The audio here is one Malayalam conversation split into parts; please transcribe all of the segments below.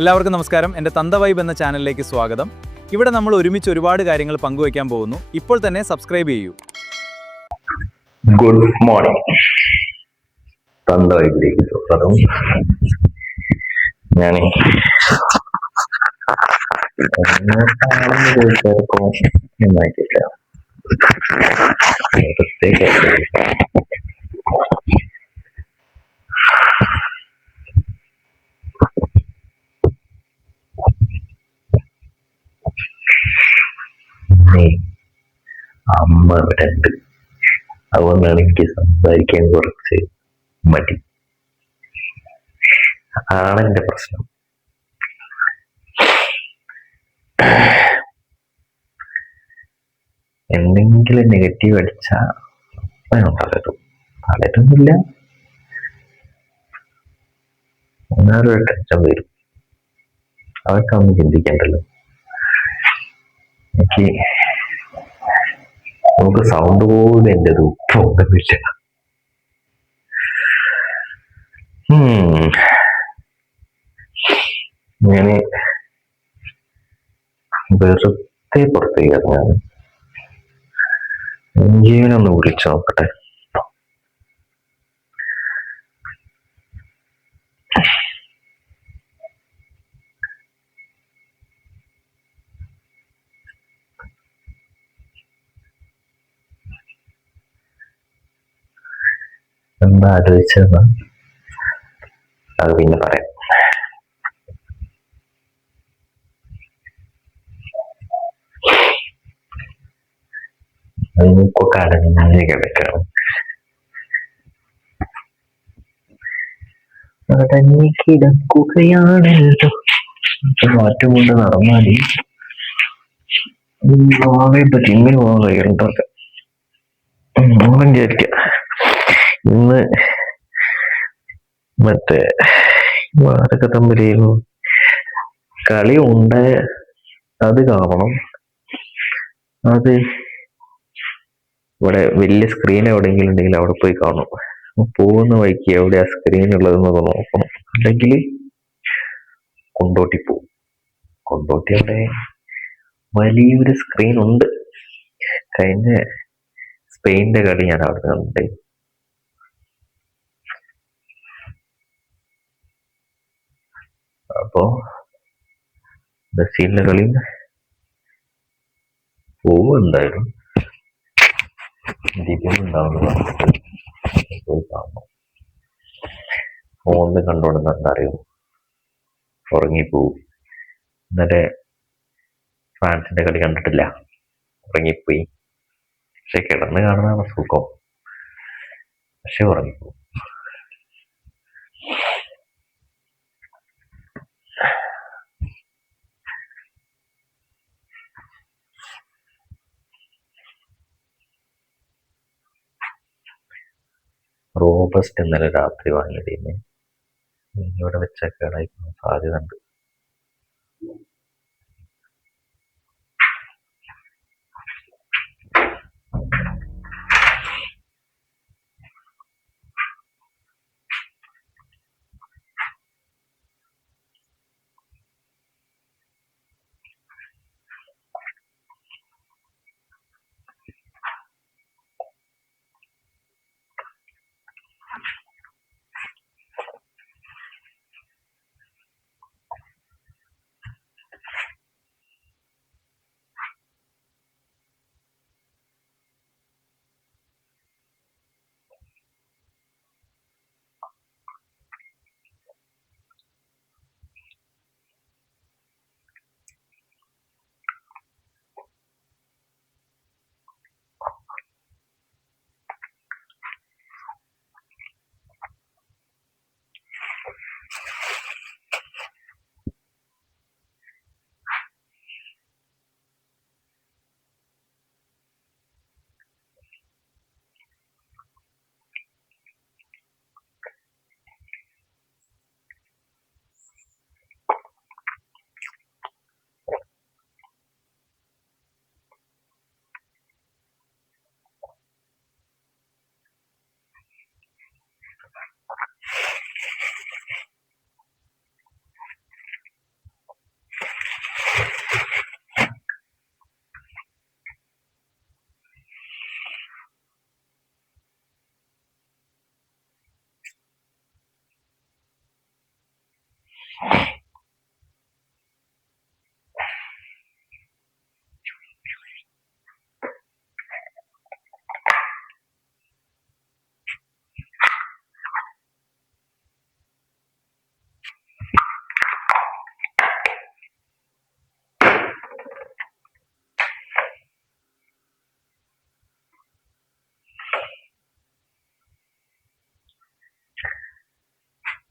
എല്ലാവർക്കും നമസ്കാരം. എൻ്റെ തന്ത വൈബ് എന്ന ചാനലിലേക്ക് സ്വാഗതം. ഇവിടെ നമ്മൾ ഒരുമിച്ച് ഒരുപാട് കാര്യങ്ങൾ പങ്കുവയ്ക്കാൻ പോകുന്നു. ഇപ്പോൾ തന്നെ സബ്സ്ക്രൈബ് ചെയ്യൂ. Good morning. തന്ത വൈബിലേക്ക് സ്വാഗതം. ഞാൻ ചോദിച്ചപ്പോ നന്നായിട്ടില്ല. അമ്മ ഇവിടെ ഉണ്ട്. അതുകൊണ്ടാണ് എനിക്ക് സംസാരിക്കാൻ കുറച്ച് മടി. അതാണ് എന്റെ പ്രശ്നം. എന്തെങ്കിലും നെഗറ്റീവ് അടിച്ചാ തളരുന്നില്ല, എന്നാലും ഒരു ടെൻഷൻ വരും. അതൊക്കെ ഒന്ന് ചിന്തിക്കണ്ടല്ലോ. നമുക്ക് സൗണ്ട് പോലും എൻ്റെ അത് ഒന്നുമില്ല. ഞാന് വെറുതെ പുറത്തേക്ക് ഇറങ്ങാണ്. ജീവനൊന്ന് വിളിച്ചു നോക്കട്ടെ. എന്താ ആലോചിച്ചത് അത് പിന്നെ പറയാം. മൂക്കൊക്കെ അടഞ്ഞ് കിടക്കണം. അടഞ്ഞു കിടക്കുകയാണല്ലോ. മാറ്റം കൊണ്ട് നടന്നാല് ഇപ്പൊ ജിമ്മിന് പോകാൻ കഴിയണ്ടൊക്കെ ഓണം വിചാരിക്ക. ഇന്ന് മറ്റേ ആരൊക്കെ തമ്മിലായിരുന്നു കളി ഉണ്ട്, അത് കാണണം. അത് ഇവിടെ വലിയ സ്ക്രീൻ എവിടെയെങ്കിലും ഉണ്ടെങ്കിൽ അവിടെ പോയി കാണും. പോകുന്ന വഴിക്ക് എവിടെയാ സ്ക്രീൻ ഉള്ളതെന്നൊക്കെ നോക്കണം. അല്ലെങ്കിൽ കൊണ്ടോട്ടി പോകും. കൊണ്ടോട്ടി അവിടെ വലിയൊരു സ്ക്രീൻ ഉണ്ട്. കഴിഞ്ഞ സ്പെയിനിന്റെ കളി ഞാൻ അവിടെ കണ്ടേ. അപ്പോ ബ്രസീലിന്റെ കളി പോവും എന്തായാലും. പോയി കാണണം. ഫോണിൽ കണ്ടോടുന്ന അറിയും, ഉറങ്ങിപ്പോവും. ഇന്നലെ ഫ്രാൻസിന്റെ കളി കണ്ടിട്ടില്ല, ഉറങ്ങിപ്പോയി. പക്ഷെ കിടന്ന് കാണുന്നതാണ് സുഖം. പക്ഷെ ഉറങ്ങിപ്പോവും. റോബസ്റ്റ് ഇന്നലെ രാത്രി വാങ്ങിയതിന് ഇവിടെ വെച്ച കേടായിരിക്കാൻ സാധ്യത ഉണ്ട്.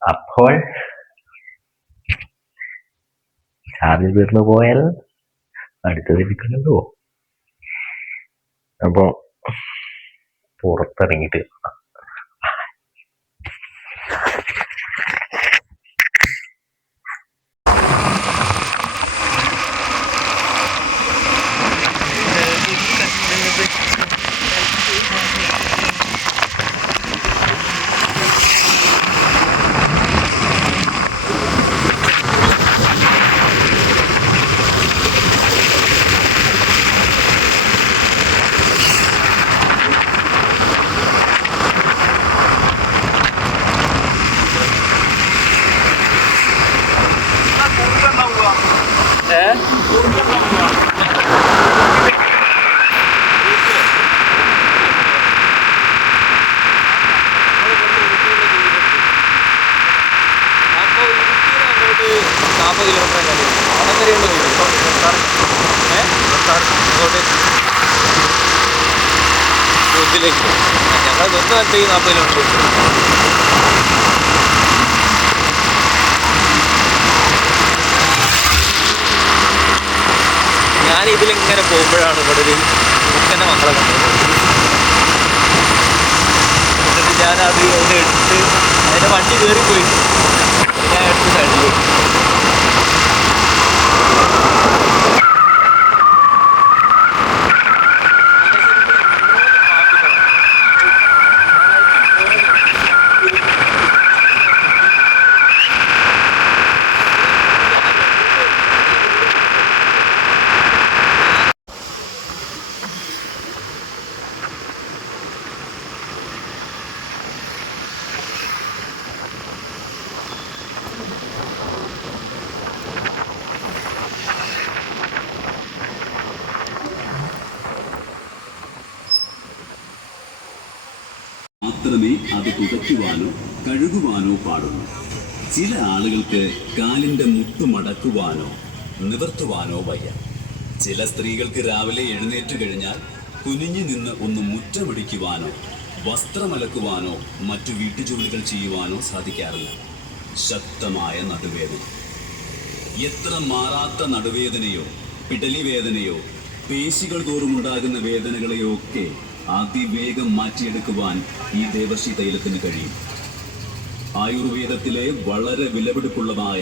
അപ്പോൾ ചാർജ് തീർന്നു പോയാൽ അടുത്തത് എടുക്കണല്ലോ. അപ്പൊ പുറത്തിറങ്ങിയിട്ട് ഞങ്ങൾ നിന്ന് കണ്ട് 40 കിലോമീറ്റർ. ഞാൻ ഇതിലിങ്ങനെ പോകുമ്പോഴാണ് ഇവിടെ ഒരു മുക്കൻ്റെ മക്കളെ കണ്ടത്. എന്നിട്ട് ഞാനത് അവിടെ എടുത്ത് അതിൻ്റെ വണ്ടി കയറിപ്പോയി ഞാൻ എടുത്ത് തള്ളി. മാത്രമേ അത് തുടയ്ക്കുവാനോ കഴുകുവാനോ പാടുള്ളൂ. ചില ആളുകൾക്ക് കാലിന്റെ മുട്ടു മടക്കുവാനോ നിവർത്തുവാനോ വയ്യ. ചില സ്ത്രീകൾക്ക് രാവിലെ എഴുന്നേറ്റ് കഴിഞ്ഞാൽ കുനിഞ്ഞു നിന്ന് ഒന്ന് മുറ്റമടിക്കുവാനോ വസ്ത്രമലക്കുവാനോ മറ്റു വീട്ടുജോലികൾ ചെയ്യുവാനോ സാധിക്കാറില്ല. ശക്തമായ നടുവേദന, എത്ര മാറാത്ത നടുവേദനയോ പിടലി വേദനയോ പേശികൾ തോറുമുണ്ടാകുന്ന വേദനകളെയോ ഒക്കെ അതിവേഗം മാറ്റിയെടുക്കുവാൻ ഈ ദേവർഷി തൈലത്തിന് കഴിയും. ആയുർവേദത്തിലെ വളരെ വിലപിടിപ്പുള്ളതായ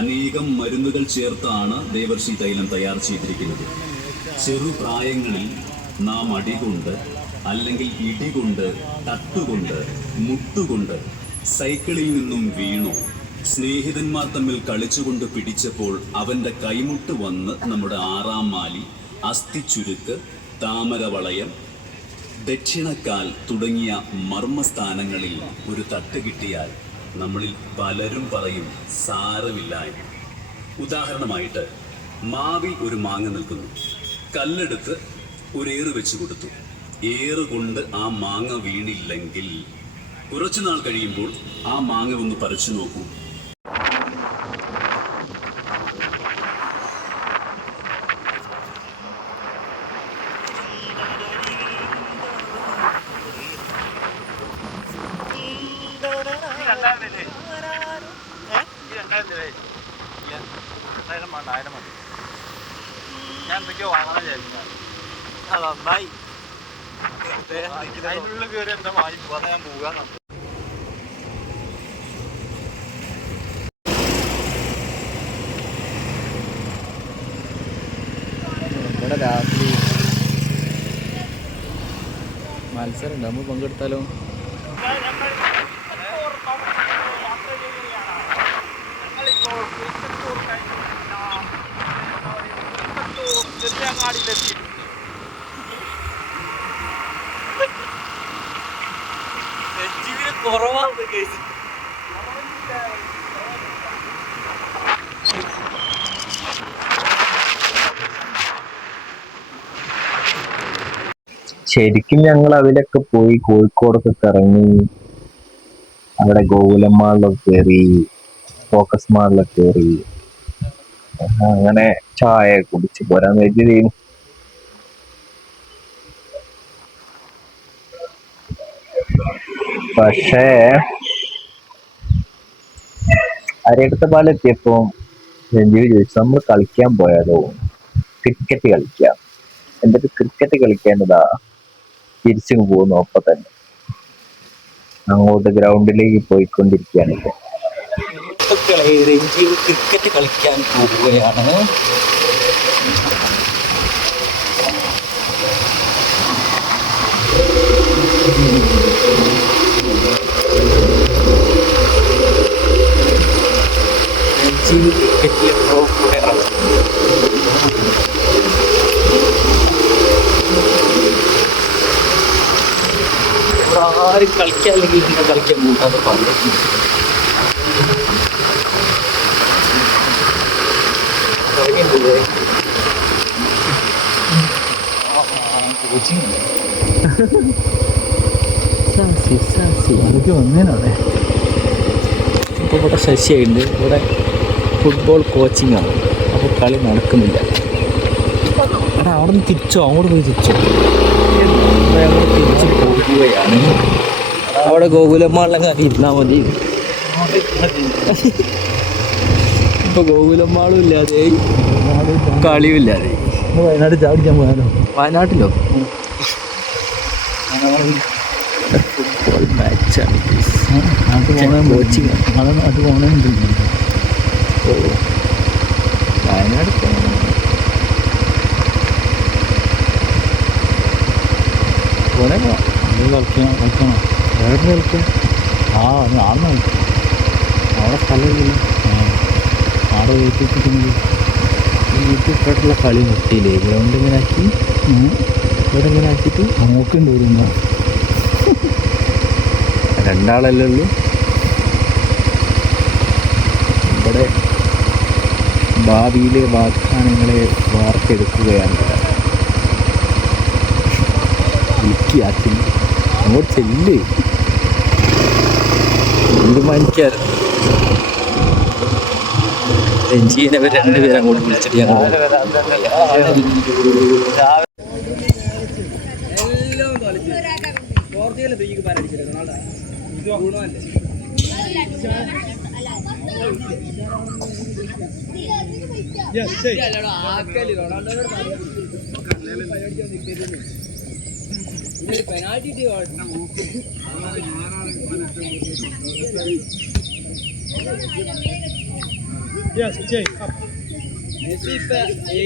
അനേകം മരുന്നുകൾ ചേർത്താണ് ദേവർഷി തൈലം തയ്യാർ ചെയ്തിരിക്കുന്നത്. ചെറുപ്രായങ്ങളിൽ നാം അടികൊണ്ട് അല്ലെങ്കിൽ ഇടികൊണ്ട് തട്ടുകൊണ്ട് മുട്ടുകൊണ്ട് സൈക്കിളിൽ നിന്നും വീണു സ്നേഹിതന്മാർ തമ്മിൽ കളിച്ചുകൊണ്ട് പിടിച്ചപ്പോൾ അവൻ്റെ കൈമുട്ട് വന്ന് നമ്മുടെ ആറാം മാലി, അസ്ഥിച്ചുരുക്ക്, താമരവളയം, ദക്ഷിണക്കാൽ തുടങ്ങിയ മർമ്മസ്ഥാനങ്ങളിൽ ഒരു തട്ട് കിട്ടിയാൽ നമ്മളിൽ പലരും പറയും സാരമില്ല എന്ന്. ഉദാഹരണമായിട്ട് മാവിൽ ഒരു മാങ്ങ നിൽക്കുന്നു, കല്ലെടുത്ത് ഒരേറ് വെച്ച് കൊടുത്തു. ഏറ് കൊണ്ട് ആ മാങ്ങ വീണില്ലെങ്കിൽ കുറച്ചു നാൾ കഴിയുമ്പോൾ ആ മാങ്ങ ഒന്ന് പറിച്ചു നോക്കൂ. ഞാൻ എന്തൊക്കെയോ വാങ്ങാൻ വിചാരിച്ചു. നന്നായി അതിനുള്ളിൽ കയറി എന്താ വാങ്ങിപ്പോവാ, ഞാൻ പോകാൻ. ഇവിടെ രാത്രി മത്സരം ഉണ്ട്, നമ്മൾ പങ്കെടുത്താലോ? കുറവാണ് കേസ്. ശരിക്കും ഞങ്ങൾ അതിലൊക്കെ പോയി കോഴിക്കോടൊക്കെ കറങ്ങി, അവിടെ ഗോകുലം മാളിലൊക്കെ കയറി, ഫോക്കസ് മാളിലൊക്കെ കയറി, അങ്ങനെ ചായ കുടിച്ച് പോരാൻ വേണ്ടി. പക്ഷേ അരയടുത്ത പാലെത്തിയപ്പോ രഞ്ജീവ് ചോദിച്ചു, നമ്മൾ കളിക്കാൻ പോയാലോ, ക്രിക്കറ്റ് കളിക്കാം. എന്നിട്ട് ക്രിക്കറ്റ് കളിക്കേണ്ടതാ തിരിച്ചു പോകുന്നു. ഒപ്പം തന്നെ അങ്ങോട്ട് ഗ്രൗണ്ടിലേക്ക് പോയിക്കൊണ്ടിരിക്കുകയാണ് ഇപ്പൊ. രഞ്ജീവ് ക്രിക്കറ്റ് കളിക്കാൻ പോവുകയാണ്. രഞ്ജീവ് ക്രിക്കറ്റിൽ പോവുകയാണ്. ആരും കളിക്കാൻ അല്ലെങ്കിൽ ഇങ്ങനെ കളിക്കാൻ കൂട്ടാന്ന് പറഞ്ഞു. അതൊക്കെ വന്നേനാണേ. ഇപ്പോൾ ഇവിടെ ശശിയുണ്ട്. ഇവിടെ ഫുട്ബോൾ കോച്ചിങ് ആണ്. അപ്പോൾ കളി നടക്കുന്നില്ല. എടാ അവിടെ നിന്ന് തിരിച്ചോ, അങ്ങോട്ട് പോയി തിരിച്ചോ. ഞങ്ങൾ തിരിച്ച് പോകുകയാണ്. അവിടെ ഗോകുലമ്മാളിലങ്ങ് ഇരുന്നാൽ മതി. ഇപ്പോൾ ഗോകുലമ്മാളും ഇല്ലാതെ കളിയും ഇല്ലാതെ. വയനാട് ചാടിക്കാൻ പോയാലോ? വയനാട്ടിലോ? ഫുട്ബോൾ മാച്ചാണ്. കോച്ചിങ് അത് പോകണമെന്നുണ്ട്. ഓ വയനാട് പോണേ കളിക്കണം. വേറെ കളിക്കാം. ആടുന്ന കളിക്കാം. അവിടെ സ്ഥലമില്ല. ആടെ വീട്ടിൽ ഇപ്പോഴുള്ള കളി നിർത്തിയില്ലേ? ഗ്രൗണ്ട് ഇങ്ങനെ ആക്കി, ഇവിടെ ഇങ്ങനെ ആക്കിയിട്ട് നോക്കുന്നുണ്ട്. വരുന്ന രണ്ടാളല്ലേ ഉള്ളൂ. ഇവിടെ ഭാവിയിലെ വാഗ്ദാനങ്ങളെ വാർത്തെടുക്കുകയാണ്. വിളിക്കാക്കി അങ്ങോട്ട് ചെല്ല് തീരുമാനിക്കാറ്. രഞ്ജീനെ രണ്ടുപേരും അങ്ങോട്ട് വിളിച്ചിട്ട് ഞങ്ങൾ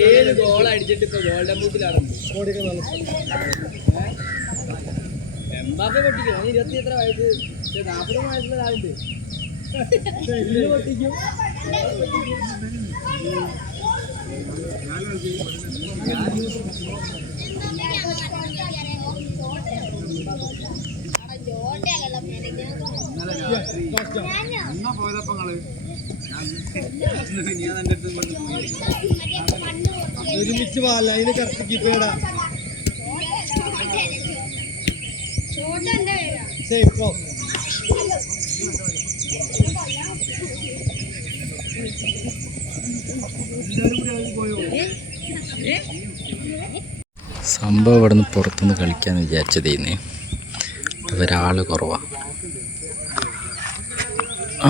ഏത് ഗോൾ അടിച്ചിട്ട് ഇപ്പൊ ഗോൾഡൻ ബൂട്ടിലാണ്. എംബാപ്പെ പൊട്ടിക്കും. 20 എത്ര വയസ്സ്? 40 വയസ്സുള്ള ആളുണ്ട്. പൊട്ടിക്കും. ഒരുമിച്ച് പാല അതിന് കറക്റ്റ് കീപ്പേടാ. സംഭവം ഇവിടെ നിന്ന് പുറത്തുനിന്ന് കളിക്കാന്ന് വിചാരിച്ചതേന്ന്. ഒരാൾ കുറവാണ്.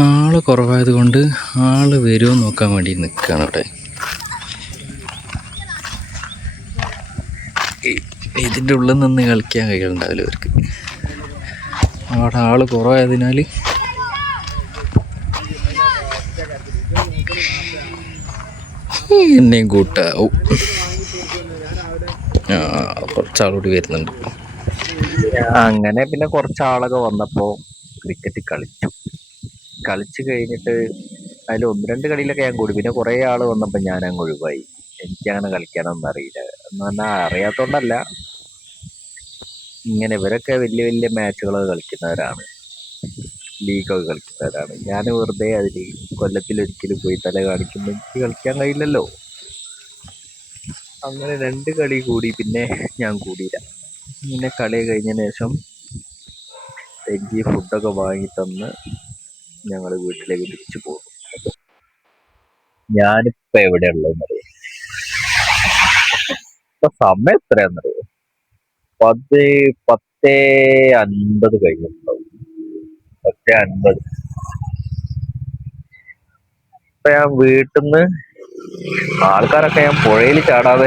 ആള് കുറവായത് കൊണ്ട് ആള് വരുമോ നോക്കാൻ വേണ്ടി നിൽക്കുകയാണ് അവിടെ. ഇതിൻ്റെ ഉള്ളിൽ നിന്ന് കളിക്കാൻ കഴിയുന്നുണ്ടാവില്ല അവർക്ക്. അവിടെ ആള് കുറവായതിനാൽ എന്നെയും കൂട്ടാവും. കുറച്ചാളൂടി വരുന്നുണ്ട്. അങ്ങനെ പിന്നെ കുറച്ചാളൊക്കെ വന്നപ്പോൾ ക്രിക്കറ്റ് കളിച്ചു കഴിഞ്ഞിട്ട് അതിൽ 1-2 കളിയിലൊക്കെ ഞാൻ കൂടി. പിന്നെ കുറേ ആള് വന്നപ്പോൾ ഞാൻ അങ്ങ് ഒഴിവായി. എനിക്കങ്ങനെ കളിക്കാനൊന്നും അറിയില്ല. എന്ന് പറഞ്ഞാൽ അറിയാത്തോണ്ടല്ല, ഇങ്ങനെ ഇവരൊക്കെ വലിയ വലിയ മാച്ചുകളൊക്കെ കളിക്കുന്നവരാണ്, ലീഗൊക്കെ കളിക്കുന്നവരാണ്. ഞാൻ വെറുതെ അതിൽ കൊല്ലത്തിലൊരിക്കലും പോയി തല കാണിക്കുമ്പോൾ എനിക്ക് കളിക്കാൻ കഴിയില്ലല്ലോ. അങ്ങനെ 2 കളി കൂടി, പിന്നെ ഞാൻ കൂടിയില്ല. പിന്നെ കളി കഴിഞ്ഞതിന് ശേഷം എനിക്ക് ഫുഡൊക്കെ വാങ്ങി തന്ന് ഞങ്ങൾ വീട്ടിലേക്ക് തിരിച്ചു പോകും. ഞാനിപ്പോ എവിടെ ഉള്ളതെന്നറിയോ? ഇപ്പൊ സമയം എത്രയാണെന്നറിയോ? 10:50 കഴിഞ്ഞിട്ടുണ്ടാവും. 10:50. ഇപ്പൊ ഞാൻ വീട്ടിൽ നിന്ന് ആൾക്കാരൊക്കെ ഞാൻ പുഴയിൽ ചാടാതെ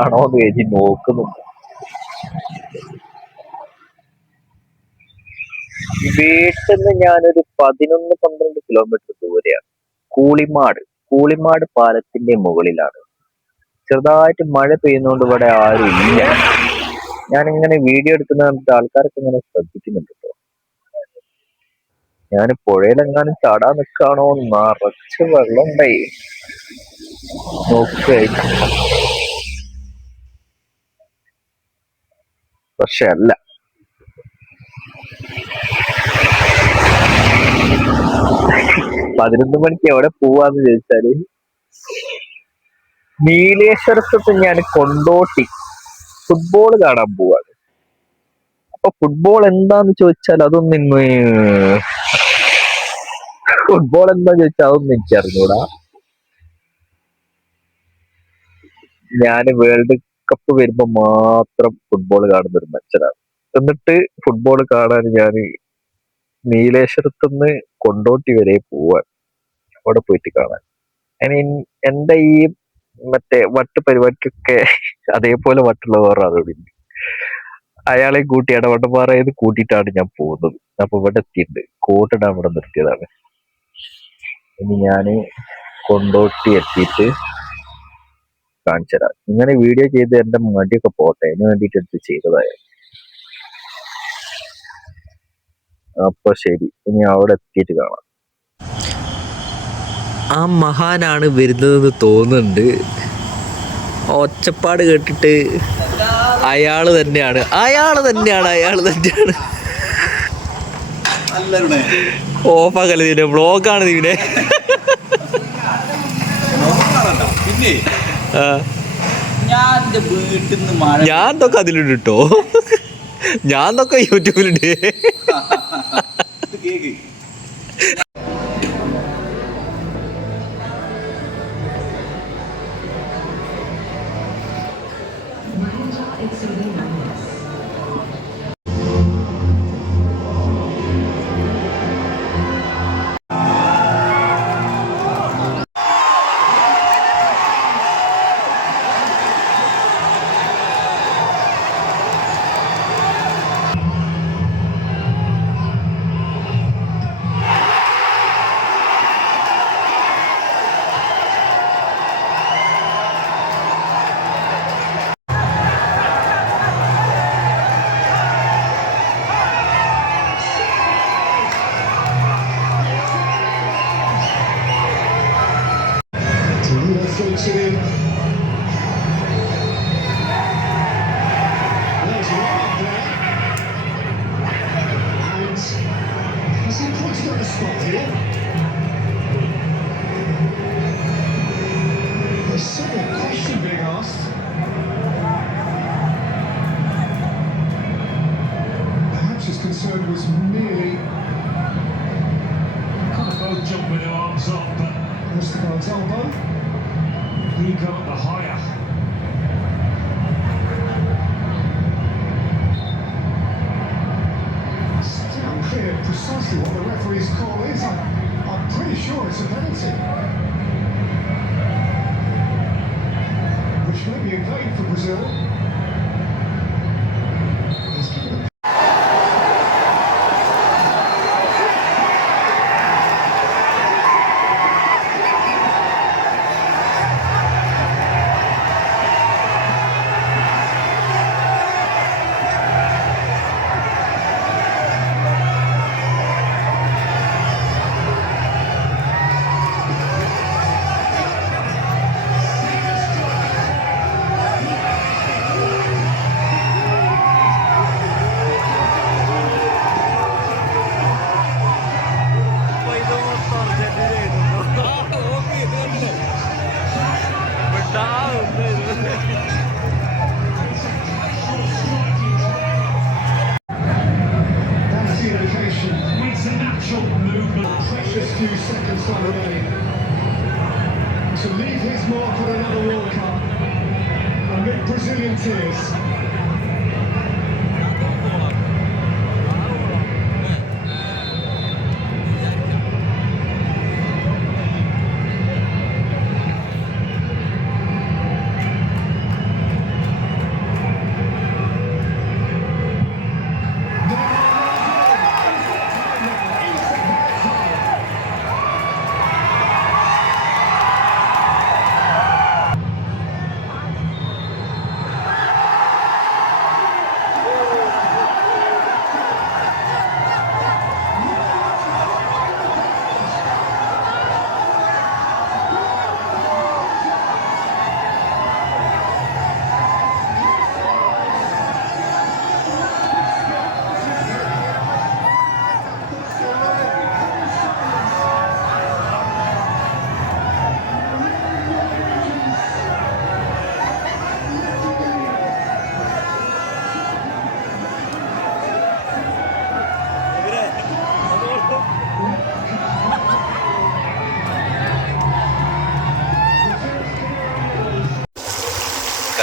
ആണോ എന്ന് ചോദിച്ച് നോക്കുന്നുണ്ട്. വീട്ടിൽ നിന്ന് ഞാനൊരു 11-12 കിലോമീറ്റർ ദൂരെയാണ്. കൂളിമാട് പാലത്തിന്റെ മുകളിലാണ്. ചെറുതായിട്ട് മഴ പെയ്യുന്നോണ്ട് ഇവിടെ ആരും ഇല്ല. ഞാനിങ്ങനെ വീഡിയോ എടുക്കുന്ന കണ്ടിട്ട് ആൾക്കാരൊക്കെ ഇങ്ങനെ ശ്രദ്ധിക്കുന്നുണ്ട് കേട്ടോ. ഞാൻ പുഴയിലെങ്ങാനും ചാടാൻ നിൽക്കാണോ, നിറച്ച് വെള്ളം ഉണ്ടായി നോക്കുക. പക്ഷെ അല്ല, 11 മണിക്ക് എവിടെ പോവാന്ന് ചോദിച്ചാല് നീലേശ്വരത്ത് ഞാൻ കൊണ്ടോട്ടി ഫുട്ബോൾ കാണാൻ പോവാണ്. അപ്പൊ ഫുട്ബോൾ എന്താന്ന് ചോദിച്ചാൽ അതൊന്നും എനിക്ക് അറിഞ്ഞൂടാ. ഞാൻ വേൾഡ് കപ്പ് വരുമ്പോ മാത്രം ഫുട്ബോൾ കാണുന്ന ഒരു മനുഷ്യനാണ്. എന്നിട്ട് ഫുട്ബോൾ കാണാൻ ഞാൻ നീലേശ്വരത്തുനിന്ന് കൊണ്ടോട്ടി വരെ പോവാൻ, അവിടെ പോയിട്ട് കാണാൻ. എന്റെ ഈ മറ്റേ വട്ട് പരിപാടിക്കൊക്കെ അതേപോലെ വട്ടുള്ള വേറെ ആളോടുണ്ട്. അയാളെ കൂട്ടി ഇടവട്ടപ്പാറയിൽ കൂട്ടിയിട്ടാണ് ഞാൻ പോകുന്നത്. അപ്പൊ ഇവിടെ എത്തിയിട്ടുണ്ട്, കോട്ടിടാൻ ഇവിടെ നിർത്തിയതാണ്. ഇനി ഞാന് കൊണ്ടോട്ടി എത്തിയിട്ട് കാണിച്ചുതരാം. ഇങ്ങനെ വീഡിയോ ചെയ്ത് എന്റെ മടിയൊക്കെ പോട്ടെ, അതിന് വേണ്ടിട്ട് എടുത്ത് ചെയ്തതായിരുന്നു. അപ്പൊ ശരി, ഇനി അവിടെ എത്തിയിട്ട് കാണാം. ആ മഹാനാണ് വരുന്നതെന്ന് തോന്നുന്നുണ്ട്. ഒച്ചപ്പാട് കേട്ടിട്ട് അയാള് തന്നെയാണ്. ഓഫാക്കല്ലേ ഇതിനെ, ബ്ലോക്കാണ് ഇതിനെ. പിന്നെ ഞാൻ തൊക്കെ അതിലുണ്ട് കേട്ടോ. ഞാൻ തൊക്കെ യൂട്യൂബിലുണ്ട്. His concern was merely kind of both jumping their arms up, but Vestergaard's elbow, he got the higher. Still unclear precisely what the referee's call is. I'm pretty sure it's a penalty, which may be in vain for Brazil. Precious few seconds on the way to leave his mark on another World Cup amid Brazilian tears.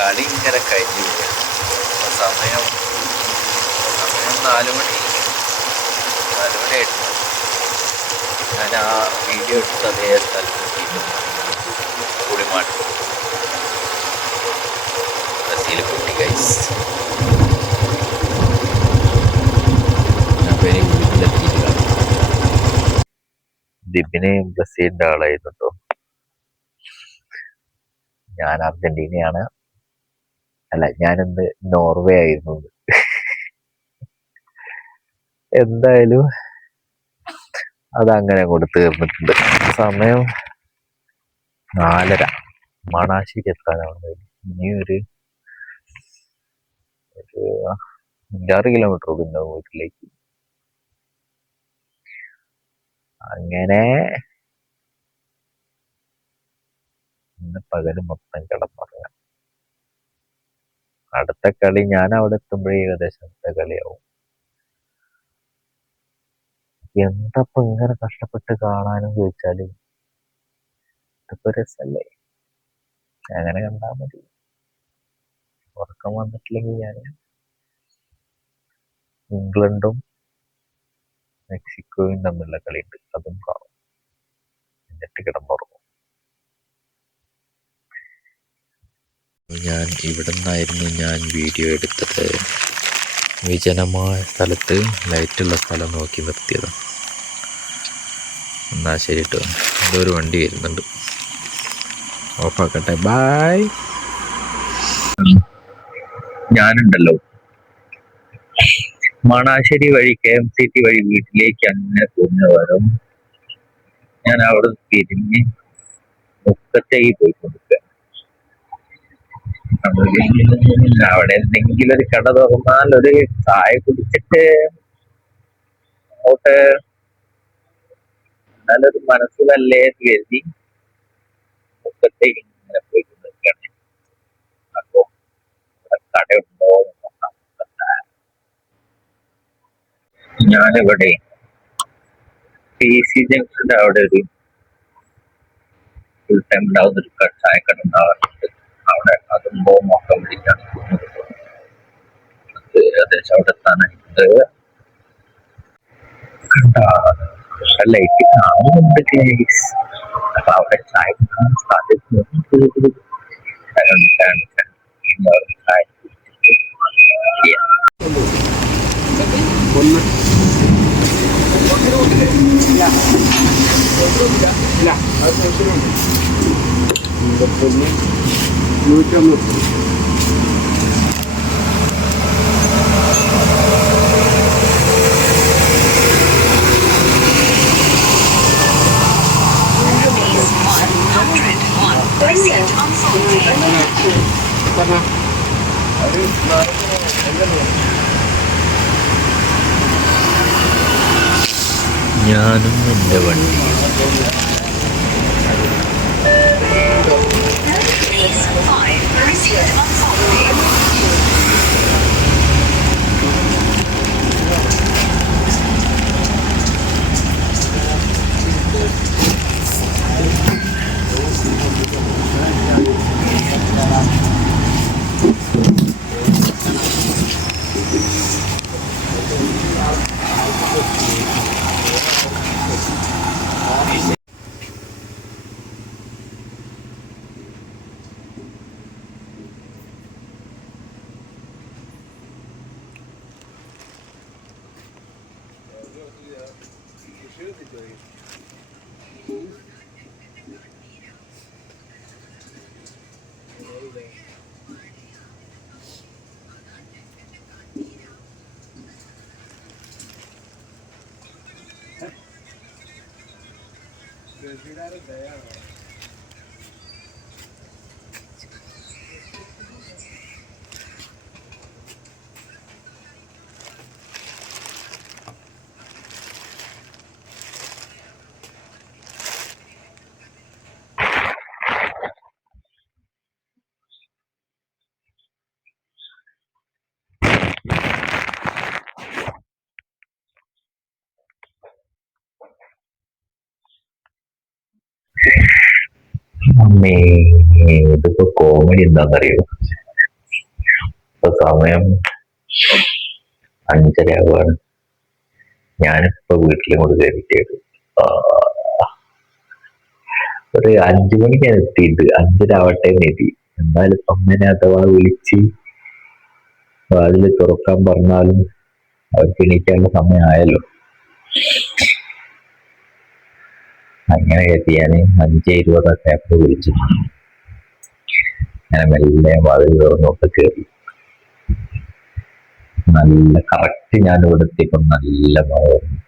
കളി ഇങ്ങനെ കഴിഞ്ഞു പോവുക. സമയം 4 മണി ആയിരുന്നു. ഞാൻ ആ വീഡിയോ എടുത്ത് അതേ സ്ഥലത്ത് കുളിമാട്ടി ബ്രസീൽ പൊട്ടി ഗൈസ്. അപ്പോൾ ഇനി വീട്ടിലെത്തിയില്ല. ദിബിന് ബ്രസീലിൻ്റെ ആളായിരുന്നു കേട്ടോ. ഞാൻ അർജന്റീനയാണ്. അല്ല, ഞാനിന്ന് നോർവേ ആയിരുന്നു. എന്തായാലും അതങ്ങനെ അങ്ങോട്ട് തീർന്നിട്ടുണ്ട്. സമയം 4:30. മണാശ്ശേരി എത്താനാണ്. ഇനി ഒരു 5-6 കിലോമീറ്റർ പിന്നെ വീട്ടിലേക്ക്. അങ്ങനെ ഇന്ന് പകല് മൊത്തം കിടന്നുറങ്ങാം. അടുത്ത കളി ഞാൻ അവിടെ എത്തുമ്പോഴേ ഏകദേശം അടുത്ത കളിയാവും. എന്തപ്പോ ഇങ്ങനെ കഷ്ടപ്പെട്ട് കാണാനും ചോദിച്ചാല് ഇതൊക്കെ രസല്ലേ. അങ്ങനെ കണ്ടാ മതി. ഉറക്കം വന്നിട്ടില്ലെങ്കിൽ ഞാൻ ഇംഗ്ലണ്ടും മെക്സിക്കോയും തമ്മിലുള്ള കളിയുണ്ട്, അതും കാണും. എന്നിട്ട് കിടന്നുറങ്ങും. ഞാൻ ഇവിടെ നിന്നായിരുന്നു ഞാൻ വീഡിയോ എടുത്തത്. വിജനമായ സ്ഥലത്ത് ലൈറ്റുള്ള സ്ഥലം നോക്കി നിർത്തിയതാണ്. എന്നാ ശരി കേട്ടോ. എന്തോ ഒരു വണ്ടി വരുന്നുണ്ട്, ഓഫാക്കട്ടെ. ബായ്. ഞാനുണ്ടല്ലോ മണാശ്ശേരി വഴി KMCT വഴി വീട്ടിലേക്ക് അങ്ങനെ പോകുന്നവരും ഞാൻ അവിടെ തിരിഞ്ഞ് മുക്കത്തേക്ക് പോയിക്കൊണ്ടിരിക്കുക. അവിടെ എന്തെങ്കിലും ഒരു കട തുറന്നാൽ ഒരു ചായ കുടിച്ചിട്ട് അങ്ങോട്ട് നല്ലൊരു മനസ്സിലല്ലേ എന്ന് കരുതി മുക്കത്തേക്ക് ഇങ്ങനെ പോയിക്കൊണ്ടിരിക്കുകയാണ്. അപ്പൊ കടയുണ്ടോ എന്ന് നോക്കാം. ഞാനിവിടെ PC ജംഗ്ഷന്റെ അവിടെ ഒരു ഫുൾ ടൈം ഉണ്ടാവുന്ന ഒരു ചായക്കട ഉണ്ടാവാറുണ്ട്. അവിടെ അതുമ്പോ നോക്കാൻ വേണ്ടിയിട്ടാണ് ഏകദേശം അവിടെ എത്താനായിട്ട്. ലൈറ്റ് കാണുന്നുണ്ട് ഗൈസ്. അപ്പൊ അവിടെ ചായ കുടിക്കാൻ സാധ്യത. ഞാനും എൻ്റെ വണ്ടി അമ്മേ, ഇതിപ്പോ കോമഡി എന്താണെന്നറിയോ? ഇപ്പൊ സമയം 5:30 ആവുകയാണ്. ഞാനിപ്പോ വീട്ടിലിങ്ങോട്ട് കയറിയത് ഒരു 5 മണിക്ക് ഞാൻ എത്തിയിട്ട് 5:30 ആവട്ടെ എന്ന് എത്തി. എന്നാലും അമ്മനെ അഥവാ വിളിച്ച് വാതിൽ തുറക്കാൻ പറഞ്ഞാലും അവർക്ക് എണീക്കാനുള്ള സമയമായല്ലോ. അങ്ങനെ എത്തി ഞാൻ 5:20 ആയപ്പോൾ വിളിച്ചു. ഞാൻ മെല്ലെ വാതിൽ തുറന്നോട്ട് കയറി. നല്ല കറക്റ്റ് ഞാൻ ഇവിടെ എത്തിയപ്പോൾ നല്ല മഴ വന്നു.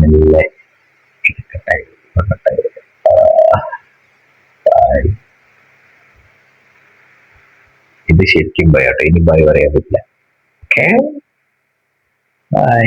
മെല്ലെ ഇത് ശരിക്കും ഭയം കേട്ടോ. ഇനി ഭയം പറയാൻ പറ്റില്ല. Okay bye.